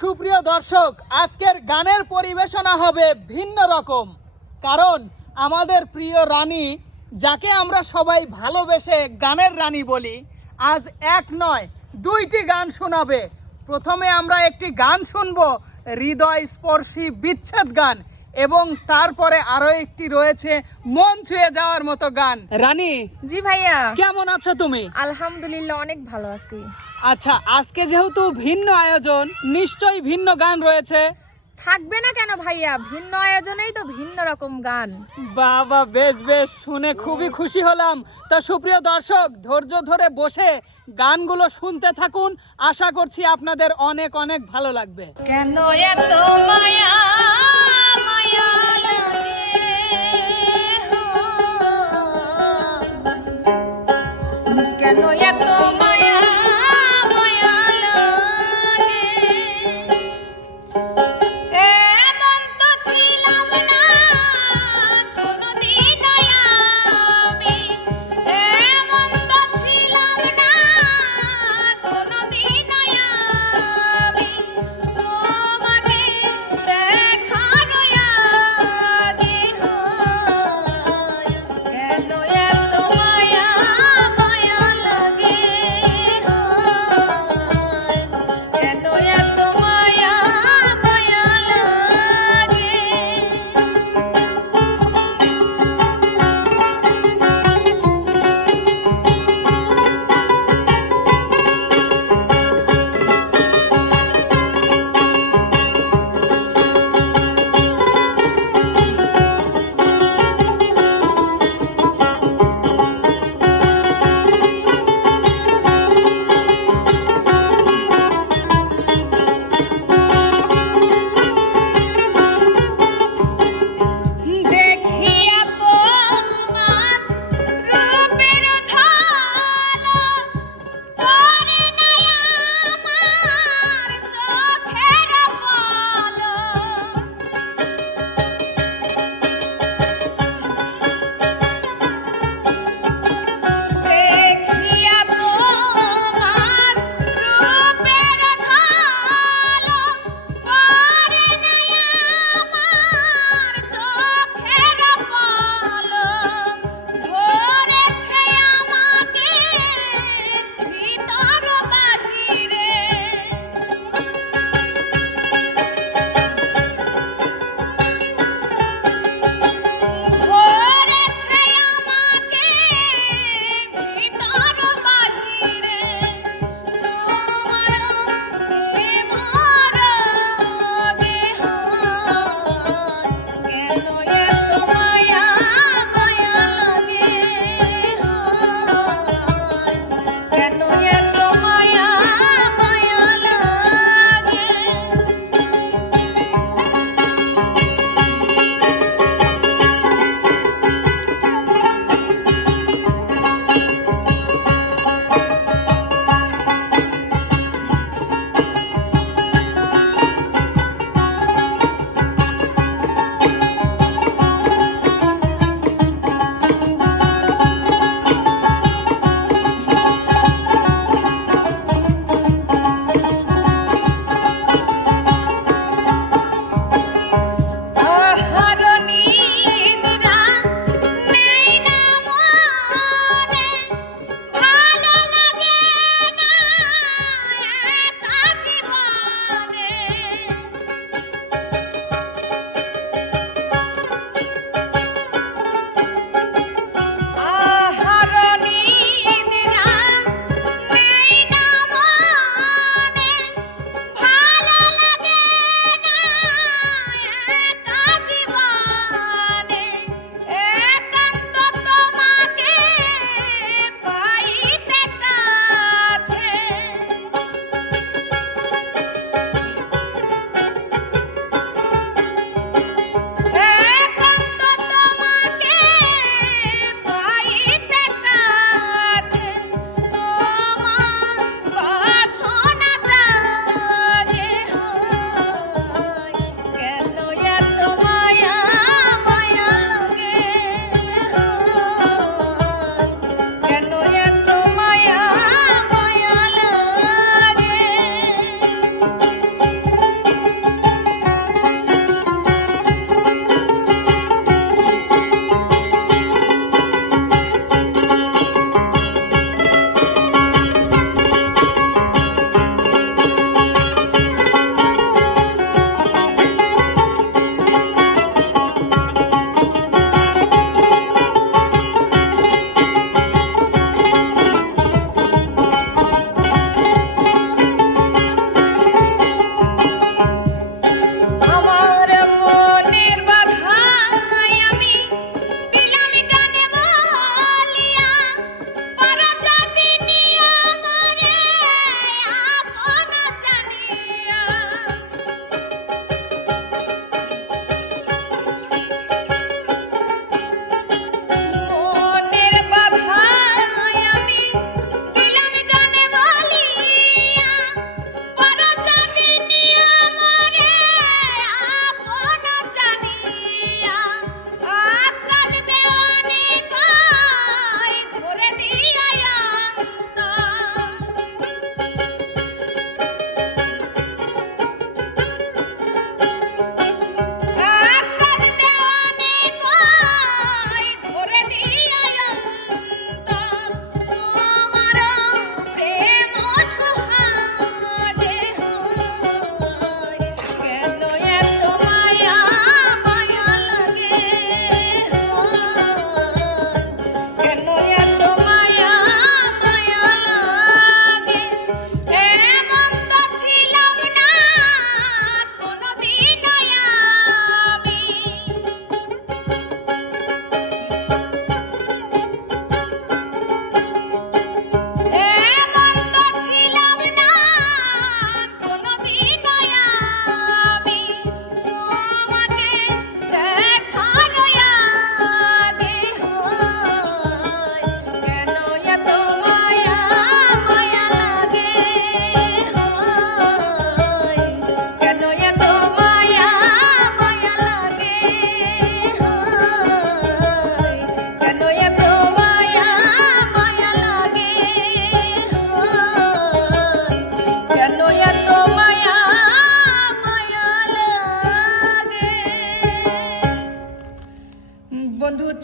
সুপ্রিয় দর্শক, আজকের গানের পরিবেশনা হবে ভিন্ন রকম। কারণ আমাদের প্রিয় রানী, যাকে আমরা সবাই ভালোবেসে গানের রানী বলি, আজ এক নয় দুইটি গান শোনাবে। প্রথমে আমরা একটি গান শুনবো, হৃদয় স্পর্শী বিচ্ছেদ গান, এবং তারপরে আরো একটি রয়েছে মন ছুঁয়ে যাওয়ার মতো গান। রানী, জি ভাইয়া, কেমন আছো তুমি? আলহামদুলিল্লাহ অনেক ভালো আছি। আচ্ছা, আজকে যেহেতু ভিন্ন আয়োজন, নিশ্চয়ই ভিন্ন গান রয়েছে। থাকবে না কেন ভাইয়া, ভিন্ন আয়োজনেই তো ভিন্ন রকম গান। বাবা, বেশ বেশ, শুনে খুবই খুশি হলাম। তা সুপ্রিয় দর্শক, ধৈর্য ধরে বসে গানগুলো শুনতে থাকুন, আশা করছি আপনাদের অনেক অনেক ভালো লাগবে। কেন এত মায়া মায়া লাগে, কেন এত মায়া মায়া লাগে, এমন তো ছিলাম না কোনদিন আমি, এমন তো ছিলাম না কোনদিন আমি, তোমাকে দেখার আগে হয় কেন এত মায়া মায়া লাগে।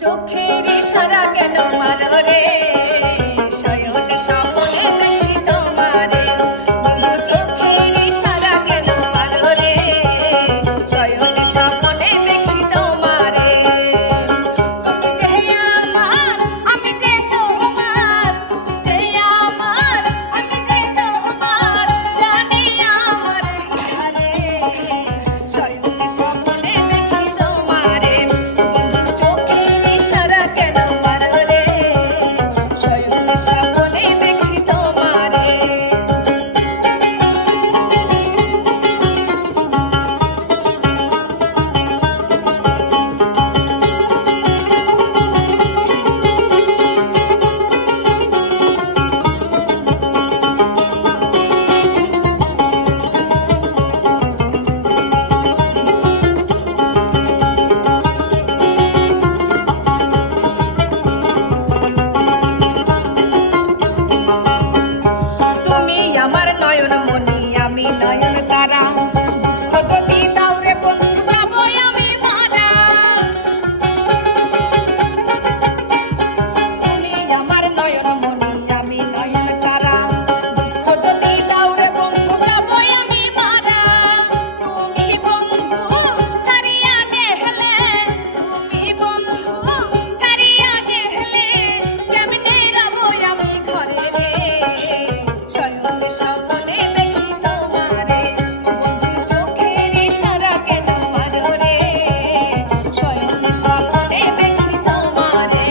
চোখের ইশারা কেন মারো রে শয়ন স্বপ্নে দেখি তোমারে বন্ধু চোখের ইশারা কেন মারো রে শয়ন স্বপ্নে দেখি তোমারে তুমি যে আমার আমি যে তোমার তুমি যে আমার আমি যে তোমার জানি আমার হিয়ারে শয়ন স্বপ্নে দেখি তোমারে বন্ধু চোখের ইশারা কেন মারো রে শয়ন স্বপ্নে দেখি তোমারে তুমি আমার নয়ন মনি আমি নয়ন তারা দুঃখ যদি দাও রে বন্ধু যাবো আমি মারা তুমি আমার নয়ন মনি আমি নয়ন তারা দুঃখ যদি দাও রে বন্ধু যাবো আমি মারা তুমি বন্ধু ছাড়িয়া গেলে তুমি বন্ধু ছাড়িয়া গেলে কেমনে রবো আমি ঘরে রে শয়ন স্বপ্নে দেখি তোমারে ও বন্ধু চোখের ইশারা কেন মারো রে শয়ন স্বপ্নে দেখি তোমারে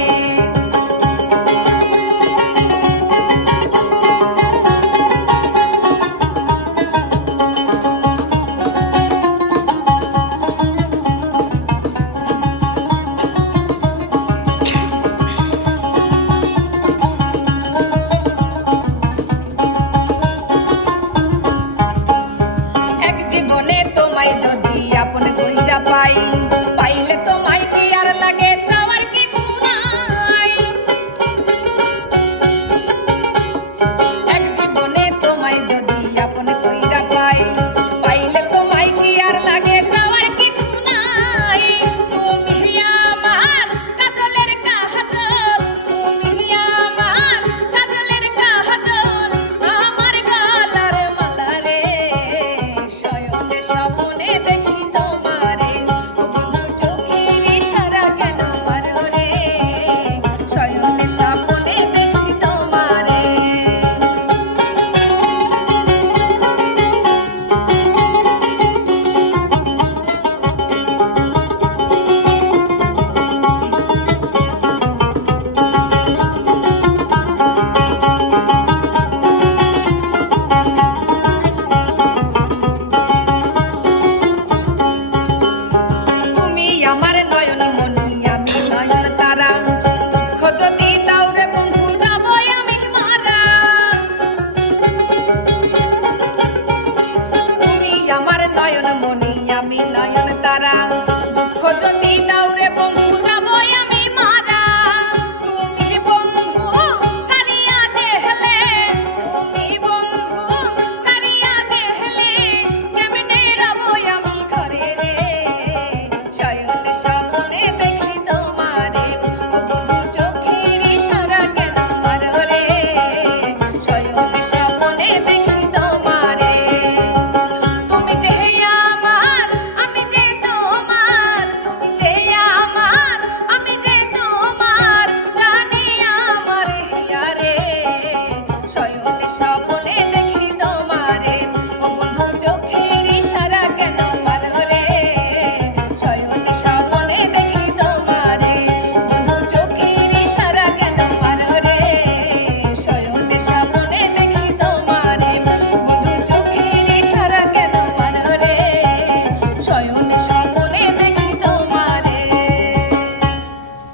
এক জীবনে তোমায় যদি আপন কইরা পাই পাইলে তোমায় কি আর লাগে চাওয়ার কিছু নাই এক জীবনে তোমায় যদি আপন কইরা পাই পাইলে তোমায় কি আর লাগে চাওয়ার কিছু নাই তুমি আমার কাজলের কাজল তুমি আমার কাজলের কাজল আমার গলার মালা রে শয়ন স্বপ্নে দেখি তোমারে ও বন্ধু চোখের ইশারা কেন মারো রে শয়ন স্বপ্নে দেখি তোমারে তুমি আমার নয়ন মনি আমি নয়ন তারা দুঃখ যদি দাও রে বন্ধু যাবো আমি মারা তুমি আমার নয়ন মনি আমি নয়ন তারা দুঃখ যদি দাও রে